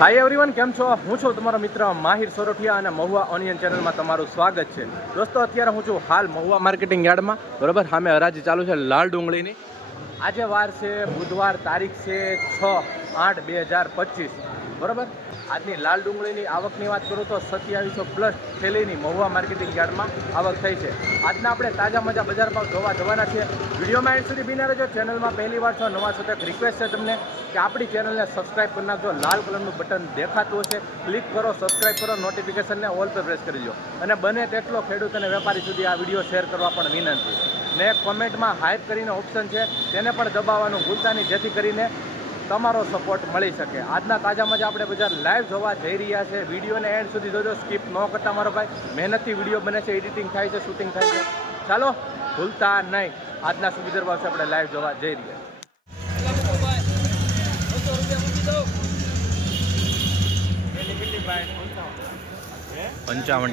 Hi everyone કેમ છો? હું છું તમારો મિત્ર માહિર સોરઠિયા અને મહુવા ઓનિયન ચેનલમાં તમારું સ્વાગત છે. દોસ્તો, અત્યારે હું છું હાલ મહુવા માર્કેટિંગ યાર્ડમાં. બરાબર? સામે હરાજી ચાલુ છે લાલ ડુંગળીની. આજે વાર છે, બુધવાર તારીખ છે છ આઠ બે હજાર પચીસ. બરોબર? આજની લાલ ડુંગળીની આવકની વાત કરું તો સત્યાવીસો પ્લસ થેલીની મહુવા માર્કેટિંગ યાર્ડમાં આવક થઈ છે. આજના આપણે તાજા મજા બજાર ભાવ જોવા જવાના છીએ. વિડીયોમાં એન્ડ સુધી બિના રહેજો. ચેનલમાં પહેલી વાર છો, નવા છો, તો રિક્વેસ્ટ છે તમને કે આપણી ચેનલને સબસ્ક્રાઇબ કરી નાખજો. લાલ કલરનું બટન દેખાતું હશે. ક્લિક કરો સબસ્ક્રાઇબ કરો નોટિફિકેશનને ઓલ પર પ્રેસ કરી દો અને બને તેટલો ખેડૂત અને વેપારી સુધી આ વીડિયો શેર કરવા પણ વિનંતી. ને કોમેન્ટમાં હાઇપ કરીને ઓપ્શન છે. તેને પણ દબાવવાનું ભૂલતા નહીં. જેથી કરીને તમારો સપોર્ટ મળી શકે. આજના તાજામાં જ આપણે બજાર લાઈવ જોવા જઈ રહ્યા છે. વિડીયોને એન્ડ સુધી જોજો સ્કીપ ન કરતા મારો ભાઈ. મહેનતથી વીડિયો બને છે એડિટિંગ થાય છે શૂટિંગ થાય છે. ચાલો, ભૂલતા નહીં. આજના સુવિધર પાસે આપણે લાઈવ જોવા જઈ રહ્યા પંચાવન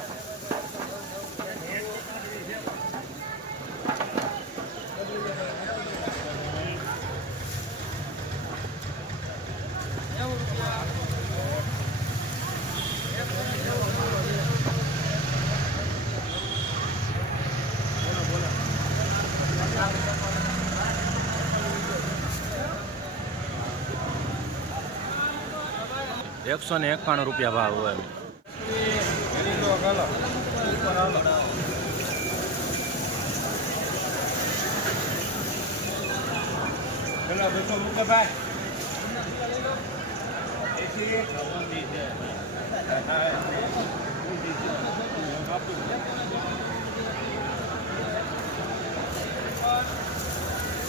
એકાણું રૂપિયા ભાવ હોય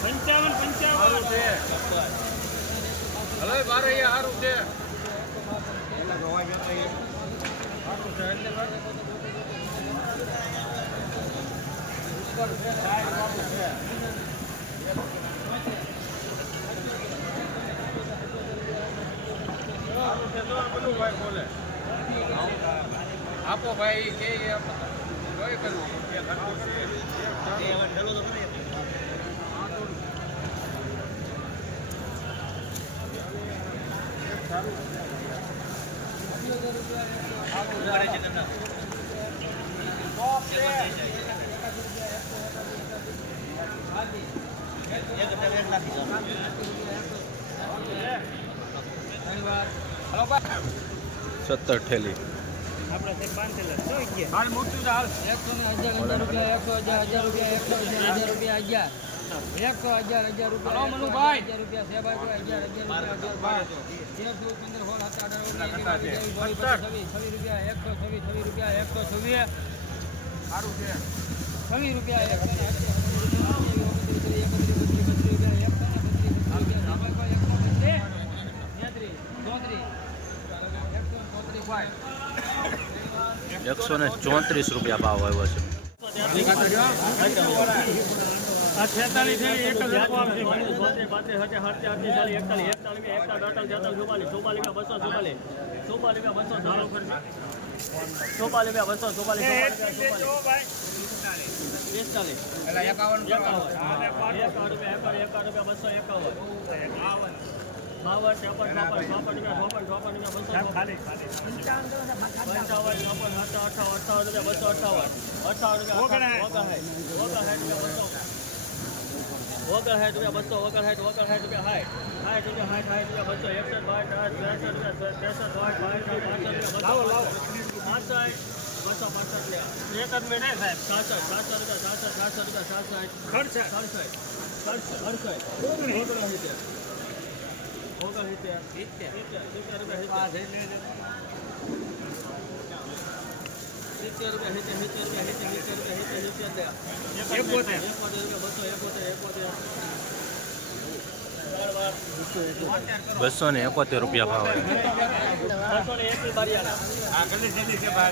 પંચાવન પંચાવન. હવે બાર અહીંયા સારું છે. આપો ભાઈ કે કરવું સત્તર ઠેલી. આપણે મોટું એકસો ને હજાર રૂપિયા, એકસો હજાર હજાર રૂપિયા, એકસો હજાર રૂપિયા હજાર એકસો હજાર હજાર. હજાર રૂપિયા સેબાઈ હજાર હજાર રૂપિયા હજાર તેર પંદર સોળ સત્તર અઢાર ઓગણીસ વીસ બાવીસ ત્રેવીસ ચોવીસ પચીસ છવ્વીસ રૂપિયા એકસો છવ્વીસ છવ્વીસ રૂપિયા એકસો છવ્વીસ સારું છે છવ્વીસ રૂપિયા એકસો એકસો ને ચોત્રીસ રૂપિયા ભાવ આવ્યો છે બાવન ત્રેપન ચોપન ચોપન રૂપિયા ચોપન ચોપન રૂપિયા બસો પંચાવન ચોપન અઠાવન અઠાવન રૂપિયા બસો અઠાવન. અઠાવન રૂપિયા બસો. ઓગણસાઠ રૂપિયા બસો ઓગણસાઠ ઓગણસાઠ રૂપિયા હાઠ સાઠ રૂપિયા સાઠ સાઠ રૂપિયા બસો એકસઠ બાસઠ ત્રેસઠ રૂપિયા ત્રેસઠ સાઠ બાસઠ બસો પાંસઠ રૂપિયા એક જ મિનિટ સાહેબ. સાસઠ સાસઠ રૂપિયા સાસઠ સાસઠ રૂપિયા સાસઠ સડસઠ સડસઠ સડસઠ અડસઠ ઓગણસિત્તેર ઓગણસિત્તેર સિત્તેર સિત્તેર સિત્તેર રૂપિયા બસો એકોતેર એકોતેર ચાર વાર બસો ને એકોતેર રૂપિયા ભાવ આવ્યો બસો ને એકવીસ બારીયાના એક રૂપિયા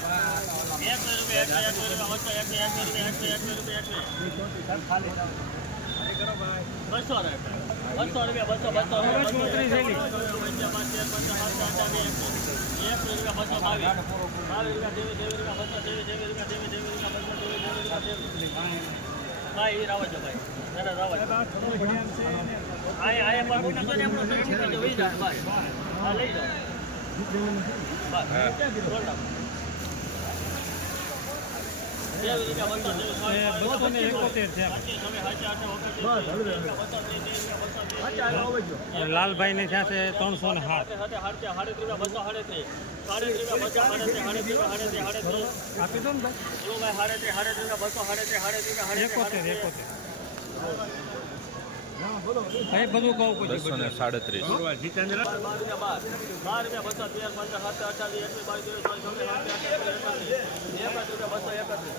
એક રૂપિયા એક રૂપિયા બસો એક એક રૂપિયા એક એક રૂપિયા એક બસો રૂપિયા બસો એ રાવજો ભાઈ ના આપણો સર્ટિફિકેટ હોઈ જાય બસ હા લઈ લાલભાઈ ને ત્યાં ત્રણસો ને હાથે રૂપિયા બસો હાડે બસો આપી દો ને ભાઈ બસો બધું કહું બસો પછી ને સાડત્રીસ રૂપિયા બાર રૂપિયા બસો તેર પંદર સાત અઠાવીસ એકવીસ બાવીસ એકત્રીસ રૂપિયા બસો એકત્રીસ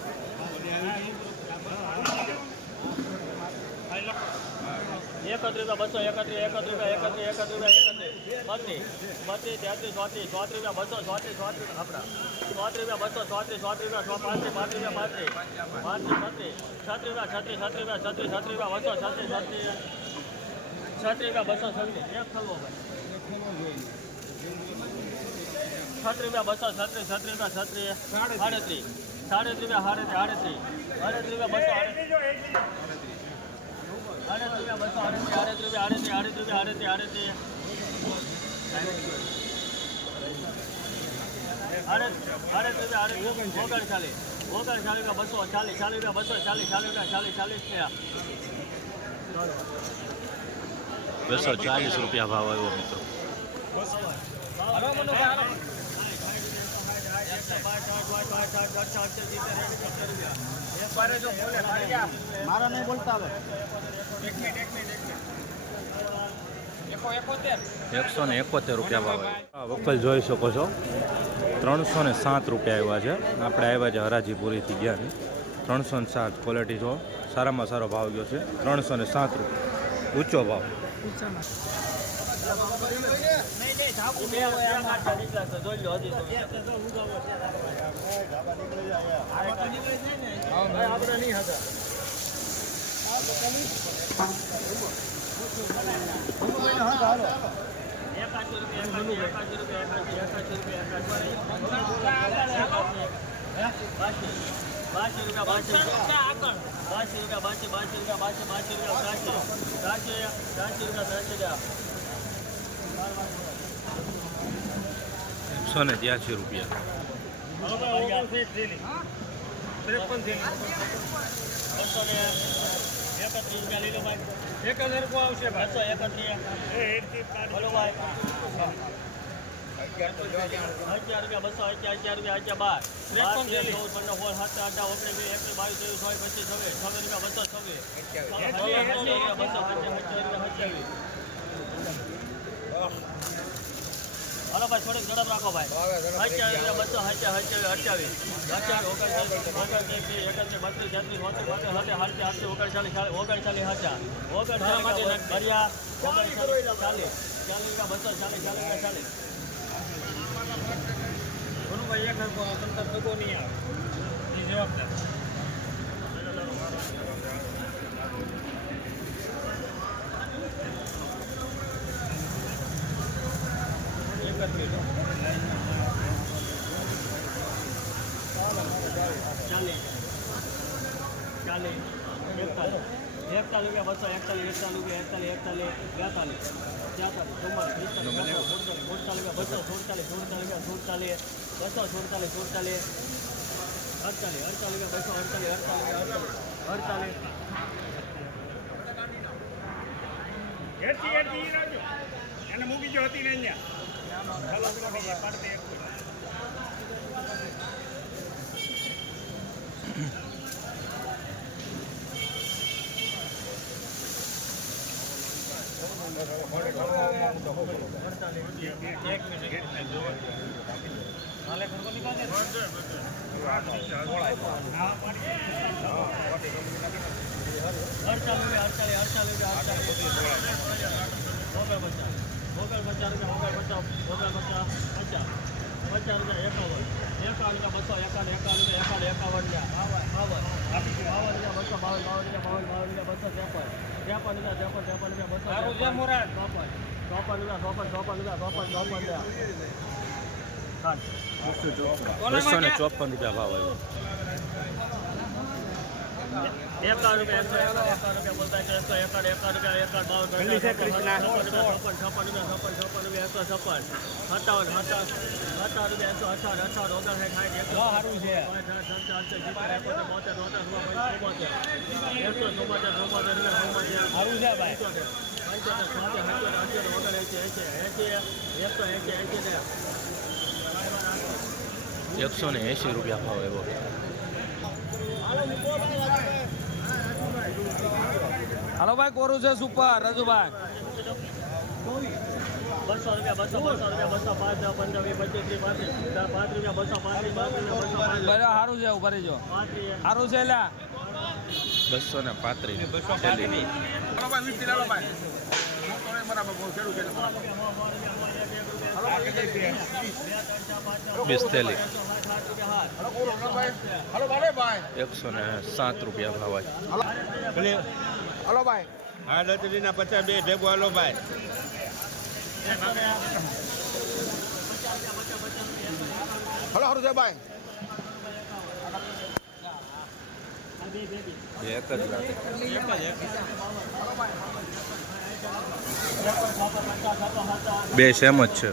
એકત્રીસ, બસો એકત્રીસ એકત્રીસ એકત્રીસ એકત્રીસ એકત્રીસ. બત્રીસ બત્રીસ તેત્રીસ, ચોત્રીસ ચોત્રીસ, બસો ચોત્રીસ ચોત્રીસ, આપણા. ચોત્રીસ, બસો ચોત્રીસ ચોત્રીસ પાંત્રીસ પાંત્રીસ રૂપિયા પાંત્રીસ. પાંત્રીસ, છત્રીસ. છત્રીસ છત્રીસ છત્રીસ છત્રીસ છત્રીસ છત્રીસ બસો છત્રીસ છત્રીસ. રૂપિયા બસો છવ્વીસ એક થવો ભાઈ. છત્રીસ, બસો છત્રીસ છત્રીસ છત્રીસ. સાડત્રીસ. સાડત્રીસ સાડત્રીસ સાડત્રીસ સાડત્રીસ. બસો ઓગણચાલીસ ઓગણચાલીસ રૂપિયા બસો ચાલીસ ચાલીસ રૂપિયા બસો ચાલીસ ચાલીસ રૂપિયા ચાલીસ ચાલીસ થયા બસો ચાલીસ રૂપિયા ભાવ આવ્યો મિત્રો. મારા નહીં બોલતા હવે. એકસો ને એકોતેર રૂપિયા ભાવ વકલ જોઈ શકો છો. ત્રણસો ને સાત રૂપિયા આવ્યા છે. આપણે આવ્યા છે હરાજી પૂરી થઈ ગયા ત્રણસો ને સાત ક્વોલિટી જો. સારામાં સારો ભાવ ગયો છે. ત્રણસો ને સાત રૂપિયા. ઊંચો ભાવ. આપણે નહીં હતા એકાસી રૂપિયા રૂપિયા રૂપિયા બાસી બાસી રૂપિયા બાસી બાસી રૂપિયા બાસી બાસી રૂપિયા બાસી બાસી રૂપિયા ત્રાસી ત્રાસી ત્રાસી રૂપિયા ત્રાસી એકસો ને ત્યાસી રૂપિયા. રૂપિયા એક હજાર રૂપિયા. આવશે બસો એકત્રીસ અગિયાર રૂપિયા બસો અગિયાર અગિયાર રૂપિયા અગિયાર બાર બાર તેર ચૌદ પંદર સોળ સત્તર અઢાર ઓગણીસ વીસ એકવીસ બાવીસ પચીસ છવ્વીસ છવ્વીસ રૂપિયા બસો છવ્વીસ રૂપિયા બસો પચીસ હલો ભાઈ થોડીક ઝડપ રાખો ભાઈ. રૂપિયા બસો અઠ્યાવીસ અઠ્યાવીસ અઠ્યાવીસ અઠ્યાવીસ ઓગણત્રીસ ઓગણત્રીસ એકત્રીસ બત્રીસ તેત્રીસ ચોત્રીસ પાંત્રીસ સત્તર સાડત્રીસ આઠત્રીસ ઓગણચાલીસ ચાલીસ ઓગણચાલીસ હજાર ઓગણચાલીસ ભર્યા ઓગણચાલીસ ચાલીસ. ચાલીસ બસો ચાલીસ ચાલીસ ચાલીસ. ભાઈ એક હજાર તમતા ભેગો નહીં આવે. એ જવાબદાર. ચાલીસ એકતાલીસ એકતાલીસ રૂપિયા બસો એકતાલીસ એકતાલીસ રૂપિયા એકતાલીસ એકતાલીસ બેતાલીસ ત્યાંતાલીસ ચુમ્માલીસ પિસ્તાલીસ બસો સુડતાલીસ સુડતાલીસ સુડતાલીસ બસો સુડતાલીસ સુડતાલીસ અડતાલીસ અડતાલીસ બસો અડતાલીસ અડતાલીસ અડતાલીસ અડતાલીસ એને મૂકી જો હતી ને અહીંયા ચાલો ચાલો બીજે પાડ દે એક એક મિનિટ બચ્ચા પચાસ રૂપિયા ઓગણ પચાસ ઓગણ પચાસ પચાસ. પચાસ રૂપિયા એકાવન. એકાવન રૂપિયા બસો એકાવન એકાવન રૂપિયા એકાવન એકાવન રૂપિયા બાવન બાવન. રૂપિયા બસો બાવન બાવન રૂપિયા બાવન બાવન રૂપિયા બસો ત્રેપન. ત્રેપન રૂપિયા ત્રેપન ત્રેપન રૂપિયા બસો ચોપન. ચોપન રૂપિયા ચોપન ચોપન રૂપિયા ચોપન ચોપન રૂપિયા. બસો ને ચોપન રૂપિયા ભાવ આવ્યો. એકાવન રૂપિયા એકસો એકાવન રૂપિયા બોલતા છે એકસો એકાવન એકાવન રૂપિયા એકાવન બાવન છપ્પન છપ્પન છપ્પન રૂપિયા છપ્પન છપ્પન રૂપિયા એકસો છપ્પન સત્તાવન સત્તાવન રૂપિયા એકસો અઠાવન અઠાવન ઓગણસાઠ સાઠ એકસો સારું છે એકસો ચુમ્મોતેર ચુમ્મોતેર સારું છે ભાઈ એકસો ને એંશી રૂપિયા ભાવ એવો. હાલો કોરું છે સુપર? રાજુભાઈ. બસો રૂપિયા બસો બસો રૂપિયા બસો પાંચ પંદર વીસ પચીસ ત્રીસ પાંત્રીસ પાંચ રૂપિયા બસો પાંત્રીસ સારું છે ઊભા રહીજો. પાંત્રીસ સારું છે લ્યા. બસો ને પાંત્રીસ. બસો વીસ એકસો ને સાત રૂપિયા ભાવ હલો. ભાઈ. હા લચડીના પચાસ બે ભેગો હલો ભાઈ. હલો હરું ભાઈ એક જ બે સેમ જ છે.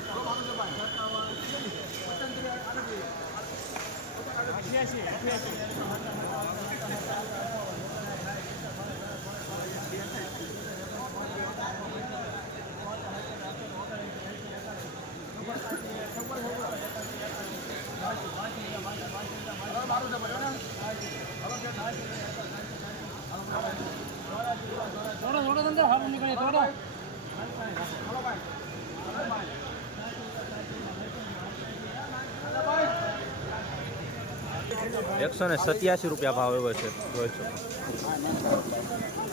એકસો ને સત્યાસી રૂપિયા ભાવ એવો છે જોઈ શકો